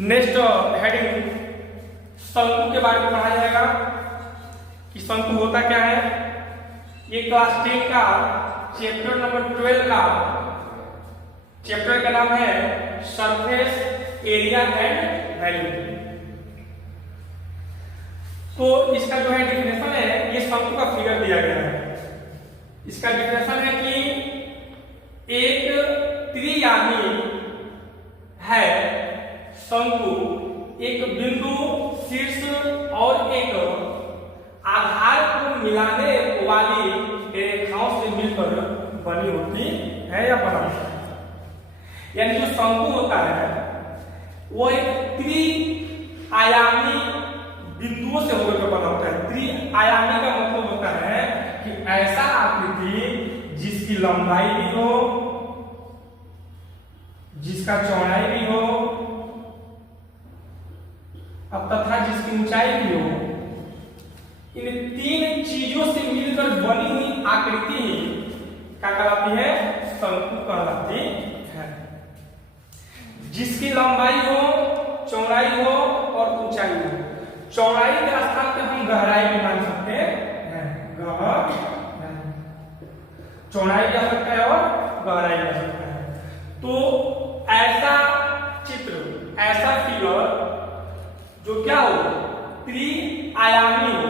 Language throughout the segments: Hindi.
नेक्स्ट हेडिंग शंकु के बारे में पढ़ा जाएगा कि शंकु होता क्या है। ये क्लास 10 का चैप्टर नंबर 12 का चैप्टर का नाम है सरफेस एरिया एंड वैल्यू। तो इसका जो है डिफिनेशन है, ये शंकु का फिगर दिया गया है। इसका डिफिनेशन है कि एक त्रियामी है शंकु, एक बिंदु शीर्ष और एक आधार को मिलाने वाली रेखाओं से मिलकर बनी होती है या बना होता है। यानी जो शंकु होता है वो एक त्रिआयामी बिंदुओं से होकर बना होता है। त्रिआयामी का मतलब होता है कि ऐसा आकृति जिसकी लंबाई भी हो, जिसका चौड़ाई भी हो, अब तथा जिसकी ऊंचाई भी हो। इन तीन चीजों से मिलकर बनी हुई आकृति क्या कहलाती है? शंकु कहलाती है। जिसकी लंबाई हो, चौड़ाई हो और ऊंचाई हो। चौड़ाई के स्थान पे हम गहराई भी मान सकते हैं, चौड़ाई भी आ सकता है और गहराई भी आ सकता है। तो ऐसा चित्र, ऐसा फिगर जो क्या हो, त्रिआयामी हो।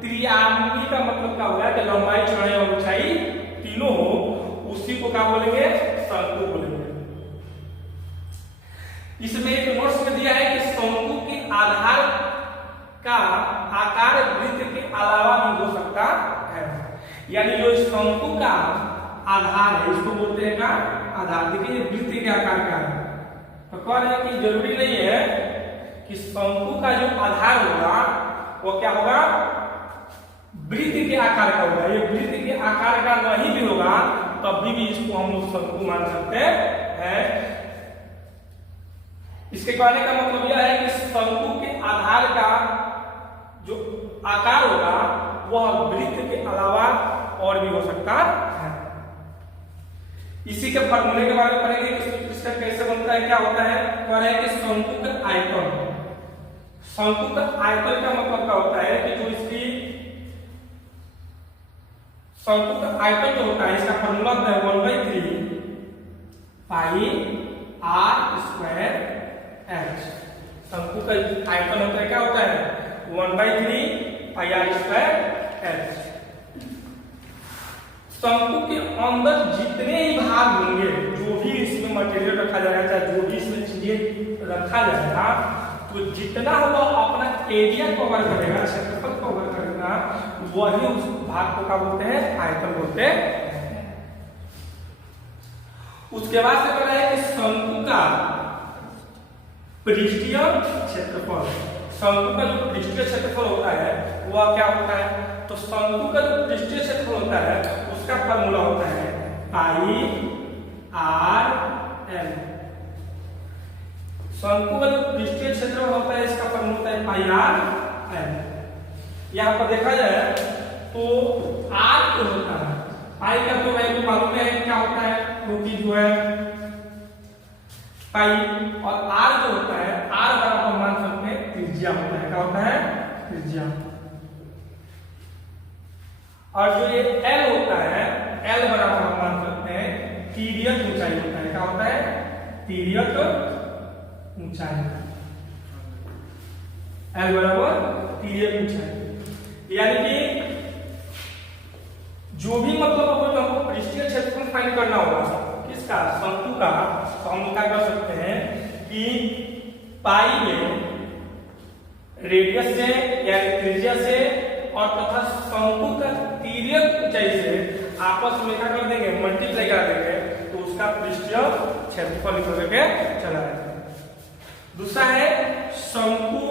त्रिआयामी का मतलब क्या होगा कि लंबाई, चौड़ाई और ऊंचाई तीनों हो, उसी को क्या बोलेंगे? शंकु बोलेंगे। इसमें एक नोट्स में दिया है कि शंकु के आधार का आकार वृत्त के अलावा भी हो सकता है। यानी जो शंकु का आधार है, इसको बोलते हैं का आधार। देखिए ये वृत्त के आकार का है, तो कह रहे हैं कि जरूरी नहीं है कि शंकु का जो आधार होगा वो क्या होगा? वृत्त के आकार का होगा। ये वृत्त के आकार का नहीं भी होगा तब भी इसको हम लोग शंकु मान सकते हैं। इसके कहने का मतलब यह है कि शंकु के आधार का जो आकार होगा वह वृत्त के अलावा और भी हो सकता है। इसी के फॉर्मूले के बारे में पढ़ेंगे कि इसका कैसे बनता है, क्या होता है। कह रहे हैं कि शंकु का आयतन, शंकु का आयतन का मतलब क्या होता है कि जो इसकी शंकु का आयतन जो होता है, इसका फॉर्मूला है 1/3 पाई आर स्क्वायर एच। शंकु का आयतन होता है, क्या होता है? 1/3 पाई आर स्क्वायर एच। शंकु के अंदर जितने ही भाग होंगे, जो भी इसमें मटेरियल रखा जाएगा, चाहे जो भी इसमें चीजें रखा जाएगा, तो जितना होगा अपना एरिया कवर करेगा, क्षेत्रफल कवर करेगा, वही उस भाग को क्या बोलते हैं? आयतन बोलते हैं। उसके बाद से पता है कि शंकु का पृष्ठीय क्षेत्रफल, शंकु का जो पृष्ठीय क्षेत्रफल होता है वह क्या होता है? तो शंकु का जो पृष्ठीय क्षेत्रफल होता है उसका फॉर्मूला होता है पाई आर एल। शंकु का जो पृष्ठीय क्षेत्रफल होता है इसका फॉर्मूला होता है पाई आर एल। यहाँ पर देखा जाए तो आर जो होता है, पाई का तो वैल्यू मालूम है क्या होता है, क्योंकि जो है पाई, और आर जो होता है, आर बराबर मान सकते हैं त्रिज्या होता है। क्या होता है? त्रिज्या। और जो ये एल होता है, एल बराबर हम मान सकते हैं तिर्यक ऊंचाई होता है। क्या होता है? तिर्यक ऊंचाई। एल बराबर तिर्यक ऊंचाई। यानी कि जो भी मतलब हमको पृष्ठीय क्षेत्रफल फाइंड करना होगा किसका? शंकु का, तो हम क्या कर सकते हैं कि पाई में रेडियस से या त्रिज्या से और तथा शंकु का तिर्यक ऊंचाई से आपस में क्या कर देंगे? मल्टीप्लाई करा देंगे, तो उसका पृष्ठीय क्षेत्रफल निकल के चला जाएगा। दूसरा है शंकु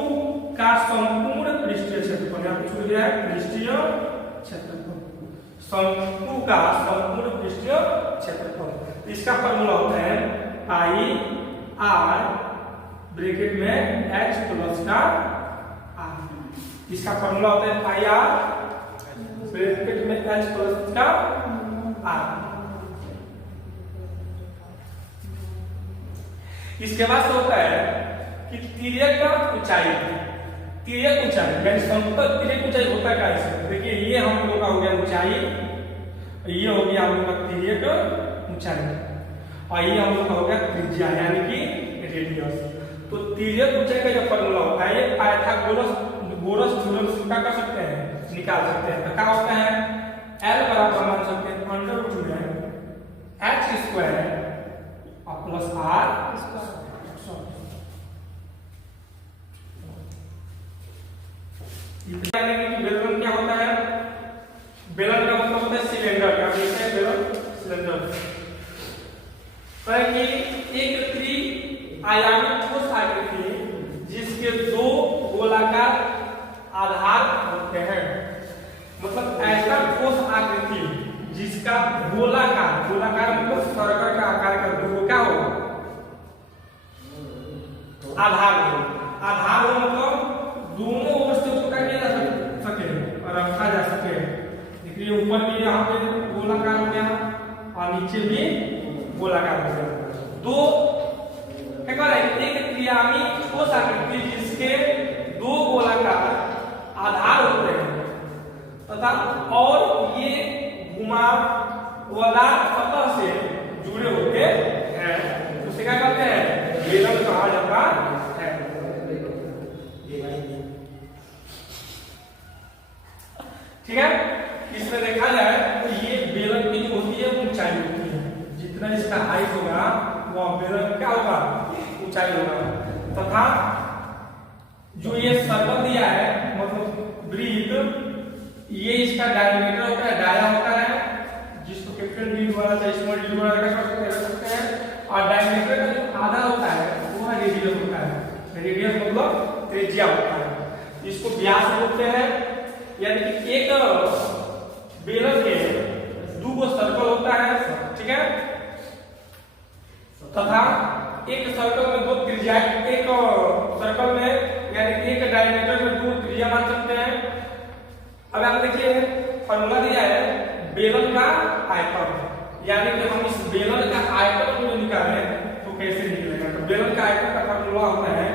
का संपूर्ण पृष्ठीय क्षेत्रफल, यहाँ पूछ गया है पृष्ठीय क्षेत्रफल। शंकु का संपूर्ण पृष्ठीय क्षेत्रफल, इसका फॉर्मूला होता है पाई आर ब्रैकेट में एच प्लस का आर। इसका फॉर्मूला होता है पाई आर ब्रैकेट में एच प्लस का आर। इसके बाद से होता है कि तिर्यक का ऊंचाई, तिर्यक ऊंचाई यानी समतल तिर्यक ऊंचाई होता क्या है। देखिए ये हम लोग का हो गया ऊंचाई, ये हो गया हम लोग का तिर्यक ऊंचाई, और ये हम लोग का हो गया त्रिज्या यानी कि रेडियस। तो तिर्यक ऊंचाई का जो फॉर्मूला होता है ये पाइथागोरस थ्योरम का कर सकते हैं, निकाल सकते हैं। तो क्या होता है L बराबर मान सकते हैं अंडर रूट में h स्क्वायर प्लस r बेलन क्या होता है, बेलन का मतलब होता है सिलेंडर, क्या बोलते हैं बेलन सिलेंडर। तो कि एक त्रि-आयामी ठोस आकृति जिसके दो गोलाकार आधार होते हैं, मतलब ऐसा ठोस आकृति जिसका गोलाकार, गोलाकार मतलब सर्कल का आकार का दो क्या हो आधार हो, आधार हो मतलब दोनों ओर से उसको क्या किया जा सके और रखा जा सके। देखिए ऊपर भी यहाँ पे गोलाकार हो गया और नीचे भी गोलाकार हो गया। दो क्या कर रहे हैं, एक त्रिआयामी ठोस आकृति जिसके दो गोलाकार आधार होते हैं तथा और ये घुमावदार सतह से जुड़े होते हैं, उसे क्या कहते हैं बेलन कहा जाता है। ठीक है, इसमें देखा जाए तो ये बेलन की जो होती है ऊंचाई होती है, जितना इसका हाइट होगा वह बेलन क्या होगा ऊंचाई होगा। तथा जो ये सर्कल दिया है मतलब वृत्त, ये इसका डायमीटर होता है, डाया होता है जिसको कैपिटल डी द्वारा या स्मॉल डी द्वारा रख सकते हैं, और डायमीटर का जो आधा होता है वो रेडियस होता है। रेडियस मतलब त्रिज्या होता है, इसको व्यास बोलते हैं। यानी कि एक बेलन में दो सर्कल होता है, ठीक है, तथा एक सर्कल में दो त्रिज्या, एक सर्कल में यानी कि एक डायमीटर में दो त्रिज्या मान सकते हैं। अब आप देखिए फॉर्मूला दिया है बेलन का आयतन, यानी कि हम इस बेलन का आयतन को निकालें तो कैसे निकलेगा। तो बेलन का आयतन का फॉर्मूला होता है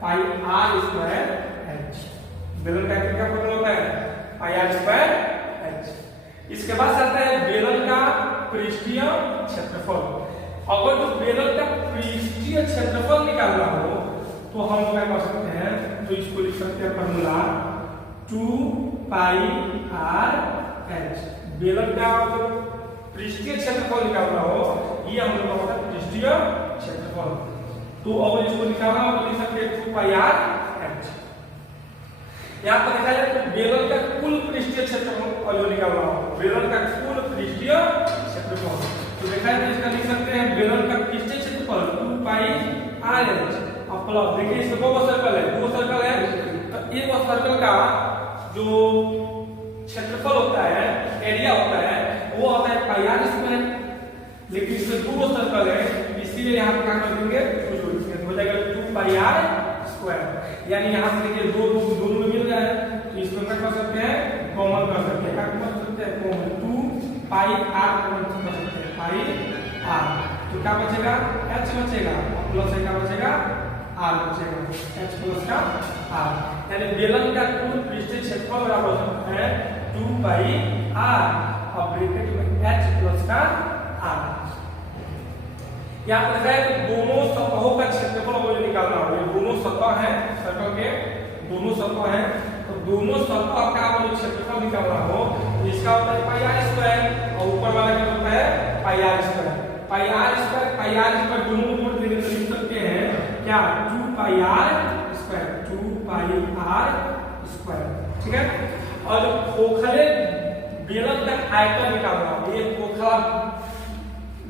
पाई आर स्क्वायर एच। बेलन का आयतन का फॉर्मूला होता है पाई आर स्क्वायर एच। इसके बाद आता है बेलन का पृष्ठीय क्षेत्रफल। अगर जो बेलन का पृष्ठीय क्षेत्रफल निकालना हो तो हम क्या कर सकते हैं, तो इसको लिख सकते हैं फॉर्मूला 2 पाई आर एच। बेलन का जो पृष्ठीय क्षेत्रफल निकालना हो ये हम लोग होता है पृष्ठीय क्षेत्रफल। तो अगर इसको निकालना हो तो लिख सकते हैं 2 पाई आर एच। यहाँ पर देखा जाए तो बेलन का कुल पृष्ठीय क्षेत्रफल जो निकालना हो, बेलन का कुल पृष्ठीय क्षेत्रफल, तो देखा जाए तो इसका लिख सकते हैं बेलन का पृष्ठीय क्षेत्रफल 2 पाई आर एच। अब प्लस देखिए इसमें दो सर्कल है, दो सर्कल है, तो एक सर्कल का जो क्षेत्रफल होता है, एरिया होता है, वो होता है पाई आर स्क्वायर। लेकिन इसमें दो सर्कल है इसीलिए यहाँ क्या कर देंगे हो जाएगा 2 पाई आर स्क्वायर। यानी यहाँ से देखिए दो दोनों में मिल जाए तो इसमें क्या कर सकते हैं कॉमन कर सकते हैं, क्या कर सकते हैं कॉमन 2 पाई आर कॉमन कर सकते हैं पाई आर। तो क्या बचेगा एच बचेगा प्लस क्या बचेगा आर बचेगा, एच प्लस का आर। यानी बेलन का कुल पृष्ठीय क्षेत्रफल बराबर है 2 पाई आर और ब्रैकेट में एच प्लस का आर। यहाँ पर है दोनों सतहों का क्षेत्रफल मुझे निकालना होगा। दोनों सतह है सर्कल के, दोनों सतह है, तो दोनों सतह का मुझे क्षेत्रफल निकालना हो तो इसका होता है पाई आर स्क्वायर और ऊपर वाला क्या होता है pi r square. Pi r square दोनों को लिख सकते हैं क्या 2 pi r square, 2 pi r square. ठीक है, और जो खोखले बेलन का आयतन निकालना हो, ये खोखला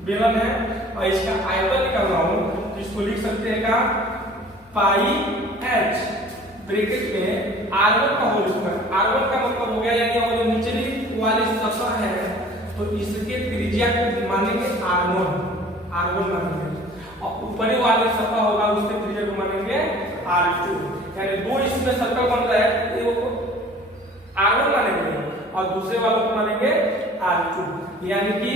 बेलन है और इसका आयतन निकालना हो तो इसको लिख सकते हैं क्या पाई एच ब्रैकेट में r1 का होल स्क्वायर। r1 का मतलब हो गया यानी और निचली वाली सतह है तो इसके त्रिज्या को मानेंगे r1 मानेंगे, और ऊपरी वाली सतह होगा उसके त्रिज्या को मानेंगे r2। यानी दो इसमें सर्कल बन रहा है, एक r1 मानेंगे और दूसरे वालों को मानेंगे r2। यानी कि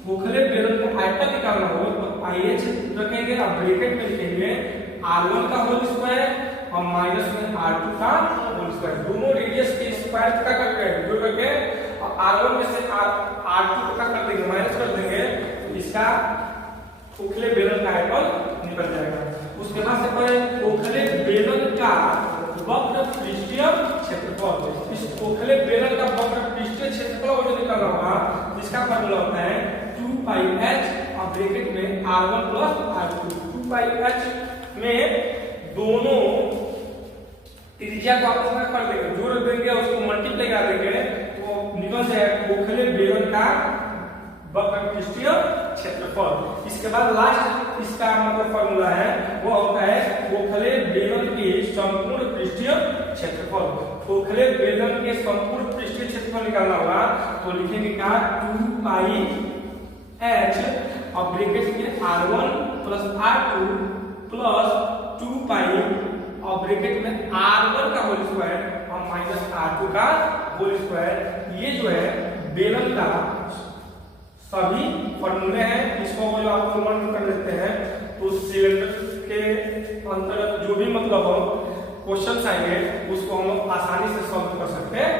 खोखले बेलन का आयतन निकालना हो तो पाई एच रखेंगे और ब्रैकेट में लिखेंगे R1 का होल स्क्वायर और माइनस में R2 का होल स्क्वायर। दोनों रेडियस के स्क्वायर का करके जोड़ करके और R1 में से R2 का कर देंगे, माइनस कर देंगे, तो इसका खोखले बेलन का आयतन निकल जाएगा। उसके बाद से पढ़े खोखले बेलन का वक्र पृष्ठीय क्षेत्रफल। इस खोखले बेलन का वक्र पृष्ठीय क्षेत्रफल जो निकल रहा होगा इसका फार्मूला होता है 2 पाई h और ब्रैकेट में R1 प्लस R2। 2 पाई h में दोनों त्रिज्या को आपस में कर देंगे, जोड़ देंगे, उसको मल्टीप्लाई कर देंगे तो निकल जाएगा खोखले बेलन का वक्र पृष्ठीय क्षेत्रफल। इसके बाद लास्ट इसका मतलब फार्मूला है वो होता है खोखले बेलन के संपूर्ण पृष्ठीय क्षेत्रफल। खोखले बेलन के संपूर्ण पृष्ठीय क्षेत्रफल निकालना होगा तो लिखेंगे क्या 2 पाई h और ब्रैकेट में R1 प्लस R2 प्लस 2 पाई और ब्रैकेट में R1 का होल स्क्वायर और माइनस R2 का होल स्क्वायर। ये जो है बेलन का सभी फॉर्मूले हैं। इसको जो आप सॉल्व कर लेते हैं तो सिलेंडर के अंतर्गत जो भी मतलब हो क्वेश्चन आएंगे उसको हम आसानी से सॉल्व कर सकते हैं।